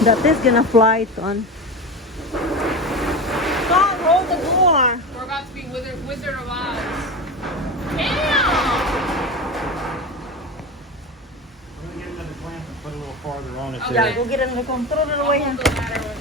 That is gonna fly on. Don't roll the door. We're about to be Wizard of Oz. Damn! We're gonna get another clamp and put a little farther on it. Okay. Yeah, go get it in the phone. Throw it away. I'll hold the ladder with